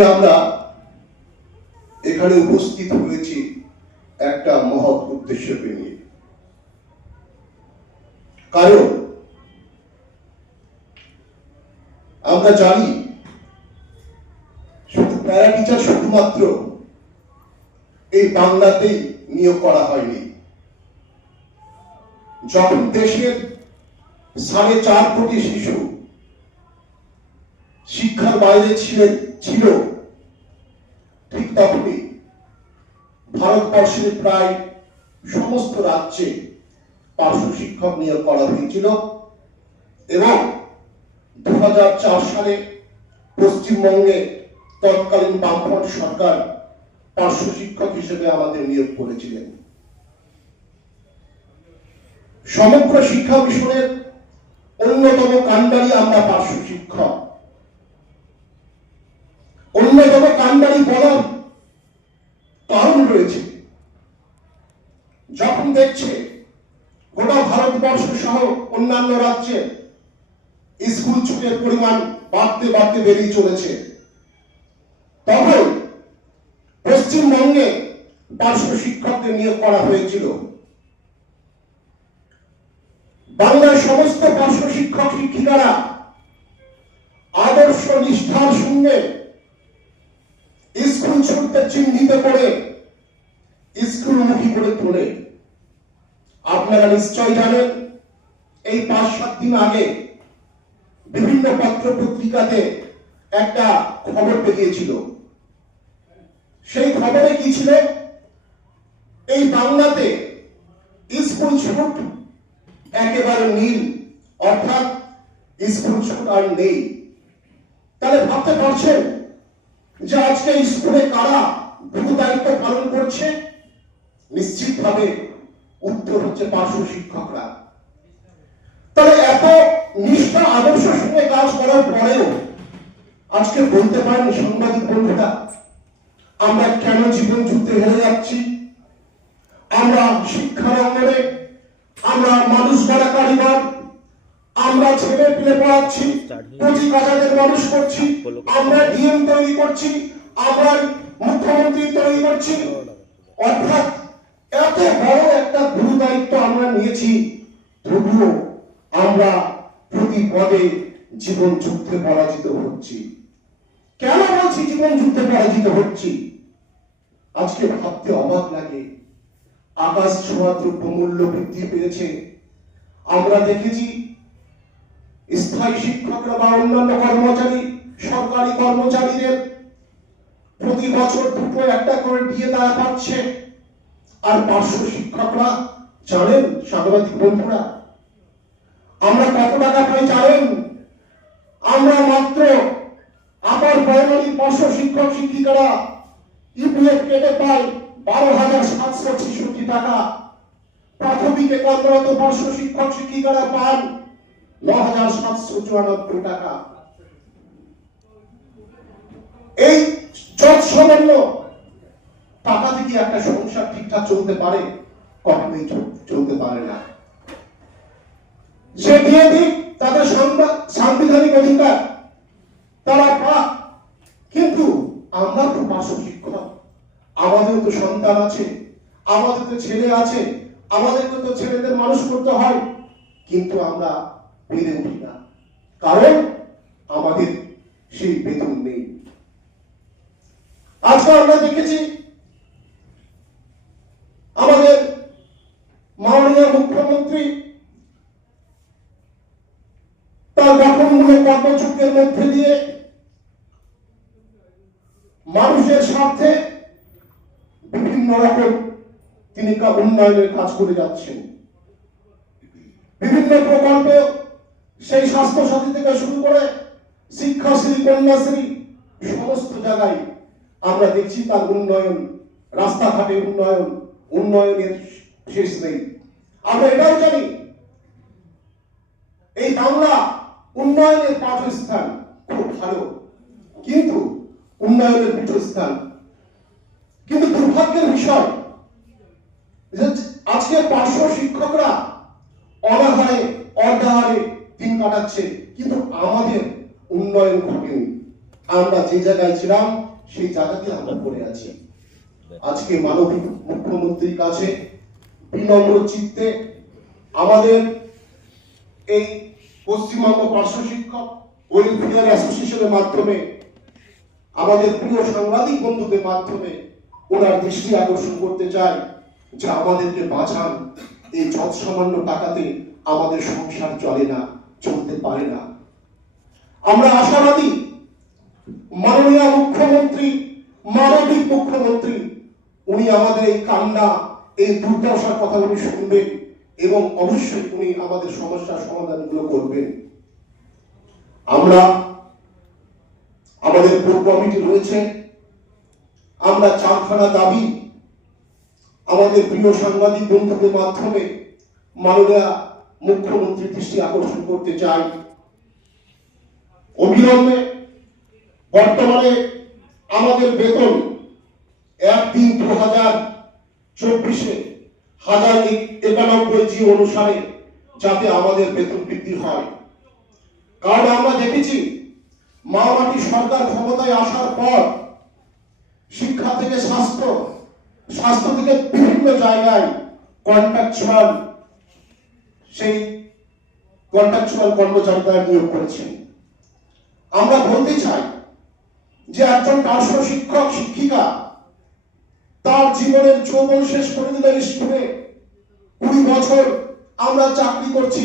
আজকে আমরা এখানে উপস্থিত হয়েছি একটা মহৎ উদ্দেশ্যকে নিয়ে। কারণ আমরা জানি শুধু প্যারা টিচার শুধুমাত্র এই বাংলাতেই নিয়োগ করা হয়নি। যখন দেশের সাড়ে চার কোটি শিশু শিক্ষার বাইরে ছিলেন, ছিল। ঠিক তখনই ভারতবর্ষের প্রায় সমস্ত রাজ্যে পার্শ্ব শিক্ষক নিয়োগ করা হয়েছিল এবং দু হাজার চার সালে পশ্চিমবঙ্গে তৎকালীন বামফ্রন্ট সরকার পার্শ্ব শিক্ষক হিসেবে আমাদের নিয়োগ করেছিলেন। সমগ্র শিক্ষা মিশনের অন্যতম কাণ্ডারি আমরা পার্শ্ব শিক্ষক। অন্যতম কাণ্ডারি বলার কারণ রয়েছে। যখন দেখছে গোটা ভারতবর্ষ সহ অন্যান্য রাজ্যে স্কুল ছুটের পরিমাণ বাড়তে বাড়তে বেরিয়ে চলেছে তখন পশ্চিমবঙ্গে পার্শ্ব শিক্ষকদের নিয়োগ করা হয়েছিল। বাংলার সমস্ত পার্শ্ব শিক্ষক শিক্ষিকারা আদর্শ নিষ্ঠার সঙ্গে স্কুল চিহ্নিত করে স্কুলমুখী করে তোলে। আপনারা নিশ্চয় জানেন, এই পাঁচ সাত দিন আগে বিভিন্ন পত্র পত্রিকাতে একটা খবর বেরিয়েছিল। সেই খবরে কি ছিল? এই বাংলাতে স্কুল ছুট একেবারে নীল, অর্থাৎ স্কুল ছুট আর নেই। তাহলে ভাবতে পারছেন যে আজকে স্কুলে কারা গুরু দায়িত্ব পালন করছে, নিশ্চিতভাবে উত্তর হচ্ছে পার্শ্ব শিক্ষকরা। তাহলে এত নিষ্ঠা আদর্শ সঙ্গে কাজ করার পরেও আজকে বলতে পারেন সাংবাদিক বন্ধুরা, আমরা কেন জীবন যুদ্ধে হেরে যাচ্ছি? আমরা শিক্ষার অঙ্গনে আমরা মানুষ গড়া কারিগর আমরা ছেলে পেলে পড়াচ্ছি কোটি কাজাদের মানুষ করছি আমরা ডিএম তৈরি করছি আমরা মুখ্যমন্ত্রী তৈরি করছি। অর্থাৎ এত বড় একটা গুরু দায়িত্ব আমরা নিয়েছি তবুও আমরা প্রতি পদে জীবন যুদ্ধে পরাজিত হচ্ছি। কেন বলছি জীবন যুদ্ধে পরাজিত হচ্ছি? আজকে ভাবতে অবাক লাগে। আকাশ ছোঁয়া দ্রব্য মূল্য বৃদ্ধি পেয়েছে। আমরা দেখেছি স্থায়ী শিক্ষকরা বা অন্যান্য কর্মচারী, সরকারি কর্মচারীদের প্রতি বছর দুটো একটা করে দিয়ে তারা পাচ্ছে। আর পার্শ্ব শিক্ষকরা জানেন সাংবাদিক বন্ধুরা, আমরা কত টাকা পাই জানেন? আমরা মাত্র আপার প্রাইমারি পার্শ্ব শিক্ষক শিক্ষিকারা ইপিএফ কেটে পাই বারো হাজার সাতশো ছেষট্টি টাকা। প্রাথমিকে কর্মরত পার্শ্ব শিক্ষক শিক্ষিকারা পান টাকা। এই একটা সংসার ঠিকঠাক চলতে পারে, কখনোই চলতে পারে না। সে দিয়ে তাদের সাংবিধানিক অধিকার, তারা পাক, কিন্তু আমরা তো পার্শ্ব শিক্ষক আমাদের তো সন্তান আছে, আমাদের তো ছেলে আছে, আমাদেরকে তো ছেলেদের মানুষ করতে হয়, কিন্তু আমরা পেরে উঠি না। কারণ আমাদের সেই বেতন নেই। আজকে আমরা দেখেছি, আমাদের মাননীয় মুখ্যমন্ত্রী তার গঠনমূলক কর্মযজ্ঞের মধ্যে দিয়ে মানুষের স্বার্থে বিভিন্ন রকম তিনি উন্নয়নের কাজ করে যাচ্ছেন। বিভিন্ন প্রকল্পে সেই স্বাস্থ্য সাথী থেকে শুরু করে শিক্ষাশ্রী কন্যাশ্রী, সমস্ত জায়গায় আমরা দেখছি তার উন্নয়ন, রাস্তাঘাটে উন্নয়ন, উন্নয়নের শেষ নেই। আমরা এটাও জানি, এই বাংলা উন্নয়নের পাঠস্থান খুব ভালো, কিন্তু উন্নয়নের পীঠস্থান। কিন্তু দুর্ভাগ্যের বিষয় আজকে পার্শ্ব শিক্ষকরা অনাহারে অর্ধাহারে দিন কাটাচ্ছে, কিন্তু আমাদের উন্নয়ন ঘটেনি। আমরা যে জায়গায় ছিলাম, সেই জায়গাতে আমরা পড়ে আছি। আজকে মানবিক মুখ্যমন্ত্রীর কাছে বিনম্র চিত্তে আমাদের এই পশ্চিমবঙ্গ পার্শ্ব শিক্ষক ওয়েলফেয়ার অ্যাসোসিয়েশনের মাধ্যমে, আমাদের প্রিয় সাংবাদিক বন্ধুদের মাধ্যমে ওনার দৃষ্টি আকর্ষণ করতে চাই যে আমাদেরকে বাঁচান। এই যৎ সামান্য টাকাতে আমাদের সংসার চলে না। চলতে পারে না। আমরা আশাবাদী, মাননীয় মুখ্যমন্ত্রী, মানবিক মুখ্যমন্ত্রী, উনি আমাদের এই কান্না, এই দুর্দশার কথাগুলি শুনবেন এবং অবশ্যই উনি আমাদের সমস্যার সমাধানগুলো করবেন। আমরা, আমাদের কোর কমিটি রয়েছে। আমরা চারখানা দাবি আমাদের প্রিয় সাংবাদিক বন্ধুদের মাধ্যমে মাননীয় মুখ্যমন্ত্রীর দৃষ্টি আকর্ষণ করতে চাই। অবিলম্বে বর্তমানে আমাদের বেতন একদিন দু হাজার চব্বিশে হাজার একানব্বই জি অনুসারে যাতে আমাদের বেতন বৃদ্ধি হয়। কারণ আমরা দেখেছি মাওবাদী সরকার ক্ষমতায় আসার পর শিক্ষা থেকে স্বাস্থ্য স্বাস্থ্য থেকে বিভিন্ন জায়গায় কন্ট্রাকচুয়াল সেই কন্ট্রাকচুয়াল কর্মচারী তারা নিয়োগ করেছেন। আমরা বলতে চাই যে একজন পার্শ্ব শিক্ষক, শিক্ষিকা তার জীবনের যৌবন শেষ করে দিলেন স্কুলে। কুড়ি বছর আমরা চাকরি করছি